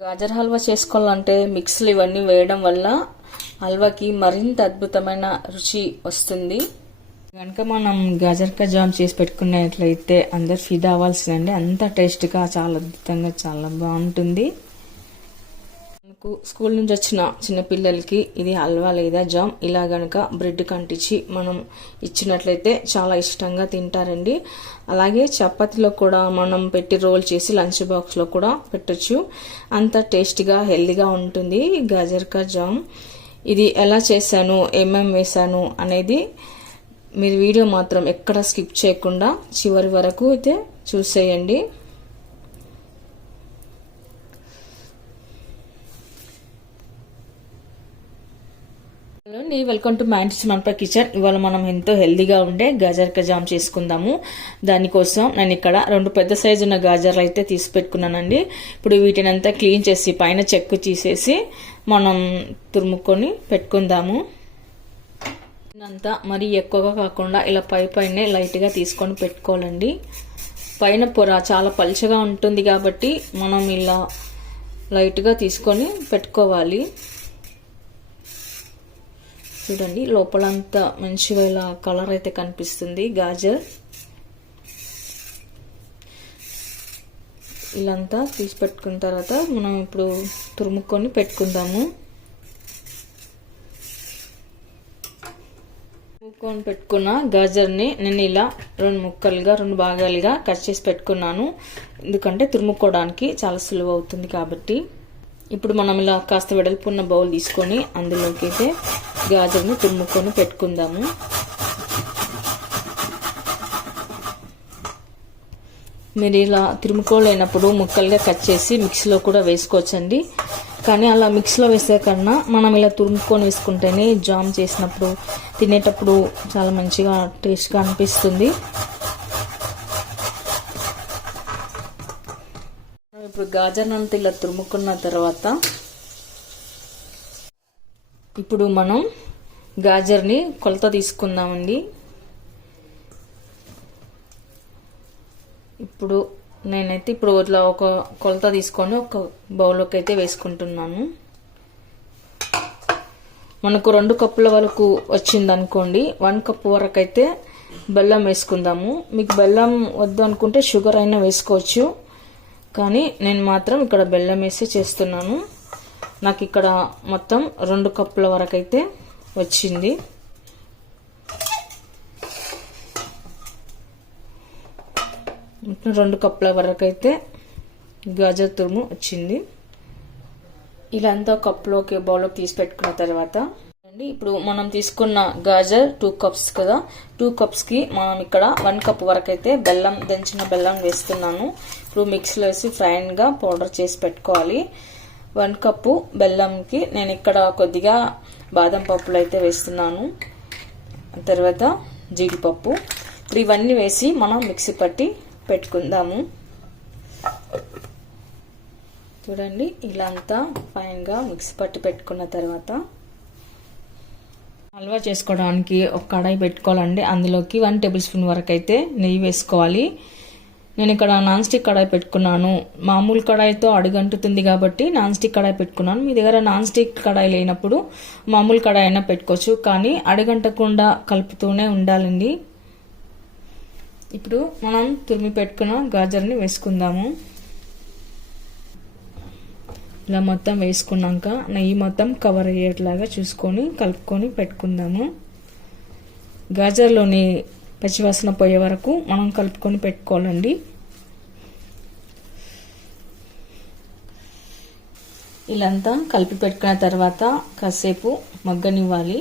గాజర్ హల్వా చేసుకోవాలంటే మిక్స్లు ఇవన్నీ వేయడం వల్ల హల్వాకి మరింత అద్భుతమైన రుచి వస్తుంది. కనుక మనం గాజర్ కా జామ్ చేసి పెట్టుకున్నట్లయితే అందరు ఫిదా అవ్వాల్సిందండి. అంత టేస్ట్గా చాలా అద్భుతంగా చాలా బాగుంటుంది. మనకు స్కూల్ నుంచి వచ్చిన చిన్నపిల్లలకి ఇది హల్వా లేదా జామ్ ఇలా గనక బ్రెడ్ కంటించి మనం ఇచ్చినట్లయితే చాలా ఇష్టంగా తింటారండి. అలాగే చపాతీలో కూడా మనం పెట్టి రోల్ చేసి లంచ్ బాక్స్లో కూడా పెట్టచ్చు. అంత టేస్టీగా హెల్దీగా ఉంటుంది గాజర్ కా జామ్. ఇది ఎలా చేశాను, ఏమేమి వేసాను అనేది మీరు వీడియో మాత్రం ఎక్కడ స్కిప్ చేయకుండా చివరి వరకు అయితే చూసేయండి. హలో అండి, వెల్కమ్ టు మై మనపై కిచెన్. ఇవాళ మనం ఎంతో హెల్దీగా ఉండే గాజర్ కా జామ్ చేసుకుందాము. దానికోసం నేను ఇక్కడ 2 పెద్ద సైజు ఉన్న గాజర్లు అయితే తీసి పెట్టుకున్నానండి. ఇప్పుడు వీటిని అంతా క్లీన్ చేసి పైన చెక్కు తీసేసి మనం తురుముకొని పెట్టుకుందాము. అంతా మరీ ఎక్కువగా కాకుండా ఇలా పైనే లైట్గా తీసుకొని పెట్టుకోవాలండి. పైన పొర చాలా పలుచగా ఉంటుంది కాబట్టి మనం ఇలా లైట్గా తీసుకొని పెట్టుకోవాలి. చూడండి, లోపలంతా మంచిగా ఇలా కలర్ అయితే కనిపిస్తుంది గాజర్. ఇలాంతా తీసి పెట్టుకున్న తర్వాత మనం ఇప్పుడు తురుముకొని పెట్టుకుందాము. తురుముకొని పెట్టుకున్న గాజర్ని నేను ఇలా 2 భాగాలుగా కట్ చేసి పెట్టుకున్నాను. ఎందుకంటే తురుముకోవడానికి చాలా సులువు అవుతుంది కాబట్టి. ఇప్పుడు మనం ఇలా కాస్త వెడల్పున్న బౌల్ తీసుకొని అందులోకి అయితే గాజర్ని తురుముకొని పెట్టుకుందాము. మీరు ఇలా తురుముకోలేనప్పుడు ముక్కలుగా కట్ చేసి మిక్సీలో కూడా వేసుకోవచ్చండి. కానీ అలా మిక్సీలో వేసే కన్నా మనం ఇలా తురుముకొని వేసుకుంటేనే జామ్ చేసినప్పుడు తినేటప్పుడు చాలా మంచిగా టేస్ట్గా అనిపిస్తుంది. ఇప్పుడు గాజర్ అంతా ఇలా తురుముకున్న తర్వాత ఇప్పుడు మనం గాజర్ని కొలత తీసుకుందామండి. ఇప్పుడు నేనైతే ఇట్లా ఒక కొలత తీసుకొని ఒక బౌల్లోకి అయితే వేసుకుంటున్నాను. మనకు 2 కప్పుల వరకు వచ్చింది అనుకోండి, 1 కప్పు వరకు అయితే బెల్లం వేసుకుందాము. మీకు బెల్లం వద్దు అనుకుంటే షుగర్ అయినా వేసుకోవచ్చు. కానీ నేను మాత్రం ఇక్కడ బెల్లం వేసి చేస్తున్నాను. నాకు ఇక్కడ మొత్తం 2 కప్పుల వరకు అయితే వచ్చింది. మొత్తం 2 కప్పుల వరకు అయితే గాజర్ తురుము వచ్చింది. ఇలా అంతా కప్పులోకి బౌల్లోకి తీసి పెట్టుకున్న తర్వాత ఇప్పుడు మనం తీసుకున్న గాజర్ 2 కప్స్ కదా, 2 కప్స్కి మనం ఇక్కడ 1 కప్ వరకు అయితే బెల్లం, దంచిన బెల్లం వేస్తున్నాను. ఇప్పుడు మిక్సీలో వేసి ఫైన్గా పౌడర్ చేసి పెట్టుకోవాలి. 1 కప్పు బెల్లంకి నేను ఇక్కడ కొద్దిగా బాదం పప్పులు అయితే వేస్తున్నాను. తర్వాత జీడిపప్పు. ఇప్పుడు ఇవన్నీ వేసి మనం మిక్సీ పట్టి పెట్టుకుందాము. చూడండి, ఇలా అంతా ఫైన్గా మిక్సీ పట్టి పెట్టుకున్న తర్వాత హల్వా చేసుకోవడానికి ఒక కడాయి పెట్టుకోవాలండి. అందులోకి 1 టేబుల్ స్పూన్ వరకు అయితే నెయ్యి వేసుకోవాలి. నేను ఇక్కడ నాన్ స్టిక్ కడాయి పెట్టుకున్నాను. మామూలు కడాయితో అడుగంటుతుంది కాబట్టి నాన్ స్టిక్ కడాయి పెట్టుకున్నాను. మీ దగ్గర నాన్ స్టిక్ కడాయి లేనప్పుడు మామూలు కడాయి అయినా పెట్టుకోవచ్చు. కానీ అడుగంటకుండా కలుపుతూనే ఉండాలండి. ఇప్పుడు మనం తురిమి పెట్టుకున్న గాజర్ని వేసుకుందాము. ఇలా మొత్తం వేసుకున్నాక నెయ్యి మొత్తం కవర్ అయ్యేట్లాగా చూసుకొని కలుపుకొని పెట్టుకుందాము. గాజర్లోని పచ్చివాసన పోయే వరకు మనం కలుపుకొని పెట్టుకోవాలండి. ఇలాంతా కలిపి పెట్టుకున్న తర్వాత కాసేపు మగ్గనివ్వాలి.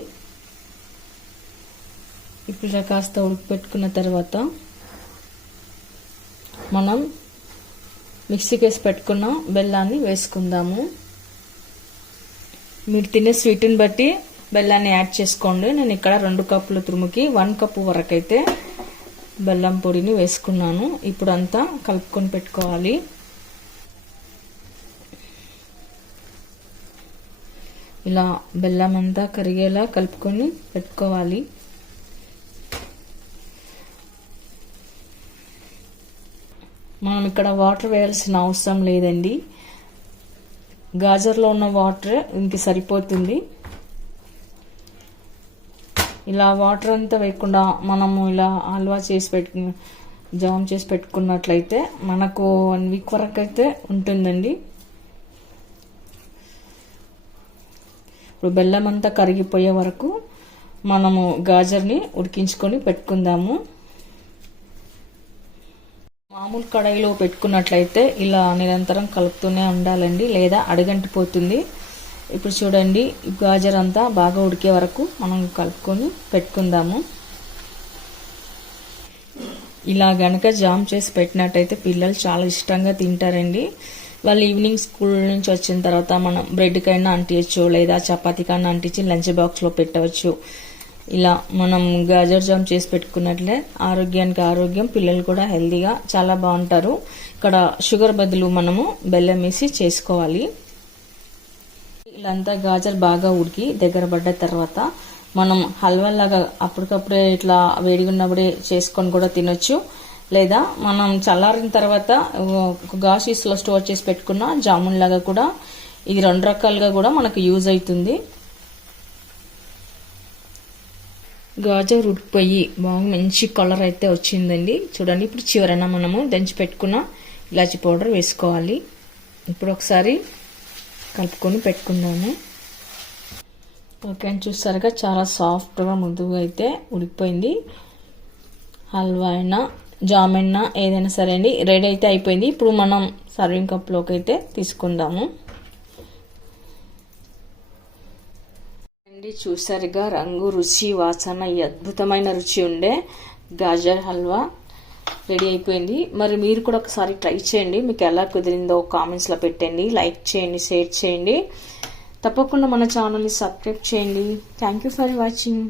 ఇప్పుడు ఇలా కాస్త ఉడికి పెట్టుకున్న తర్వాత మనం మిక్సీకి వేసి పెట్టుకున్న బెల్లాన్ని వేసుకుందాము. మీరు తినే స్వీట్ని బట్టి బెల్లాన్ని యాడ్ చేసుకోండి. నేను ఇక్కడ 2 కప్పుల తురుముకి 1 కప్పు వరకు అయితే బెల్లం పొడిని వేసుకున్నాను. ఇప్పుడు అంతా కలుపుకొని పెట్టుకోవాలి. ఇలా బెల్లం అంతా కరిగేలా కలుపుకొని పెట్టుకోవాలి. మనం ఇక్కడ వాటర్ వేయాల్సిన అవసరం లేదండి. గాజర్లో ఉన్న వాటర్ ఇంక సరిపోతుంది. ఇలా వాటర్ అంతా వేయకుండా మనము ఇలా హల్వా చేసి జామ్ చేసి పెట్టుకున్నట్లయితే మనకు 1 వీక్ వరకు అయితే ఉంటుందండి. ఇప్పుడు బెల్లం అంతా కరిగిపోయే వరకు మనము గాజర్ని ఉడికించుకొని పెట్టుకుందాము. మామూలు కడాయిలో పెట్టుకున్నట్లయితే ఇలా నిరంతరం కలుపుతూనే ఉండాలండి, లేదా అడుగంటిపోతుంది. ఇప్పుడు చూడండి, గాజర్ అంతా బాగా ఉడికే వరకు మనం కలుపుకొని పెట్టుకుందాము. ఇలా గనక జామ్ చేసి పెట్టినట్టయితే పిల్లలు చాలా ఇష్టంగా తింటారండి. వాళ్ళు ఈవినింగ్ స్కూల్ నుంచి వచ్చిన తర్వాత మనం బ్రెడ్కైనా అంటించవచ్చు, లేదా చపాతీకైనా అంటించి లంచ్ బాక్స్లో పెట్టవచ్చు. ఇలా మనం గాజర్ జామ్ చేసి పెట్టుకున్నట్లే ఆరోగ్యానికి ఆరోగ్యం, పిల్లలు కూడా హెల్దీగా చాలా బాగుంటారు. ఇక్కడ షుగర్ బదులు మనము బెల్లం వేసి చేసుకోవాలి. ఇలా అంతా గాజర్ బాగా ఉడికి దగ్గర పడ్డ తర్వాత మనం హల్వా లాగా అప్పటికప్పుడే ఇట్లా వేడిగా ఉన్నప్పుడే చేసుకొని కూడా తినొచ్చు, లేదా మనం చల్లారిన తర్వాత గాషీస్లో స్టోర్ చేసి పెట్టుకున్న జామున్ లాగా కూడా ఇది 2 రకాలుగా కూడా మనకు యూజ్ అవుతుంది. గాజర్ ఉడికిపోయి బాగా మంచి కలర్ అయితే వచ్చిందండి. చూడండి, ఇప్పుడు చివరన మనము దంచి పెట్టుకున్న ఇలాచి పౌడర్ వేసుకోవాలి. ఇప్పుడు ఒకసారి కలుపుకొని పెట్టుకుందాము. ఓకే అని చూస్తారుగా చాలా సాఫ్ట్గా ముందుగా అయితే ఉడికిపోయింది. హల్వా అయినా జామ్ అయినా ఏదైనా సరే అండి రెడీ అయితే అయిపోయింది. ఇప్పుడు మనం సర్వింగ్ కప్లోకి అయితే తీసుకుందాము. చూసారుగా, రంగు, రుచి, వాసన, ఈ అద్భుతమైన రుచి ఉండే గాజర్ హల్వా రెడీ అయిపోయింది. మరి మీరు కూడా ఒకసారి ట్రై చేయండి. మీకు ఎలా కుదిరిందో కామెంట్స్లో పెట్టండి, లైక్ చేయండి, షేర్ చేయండి. తప్పకుండా మన ఛానల్ని సబ్స్క్రైబ్ చేయండి. Thank you for watching.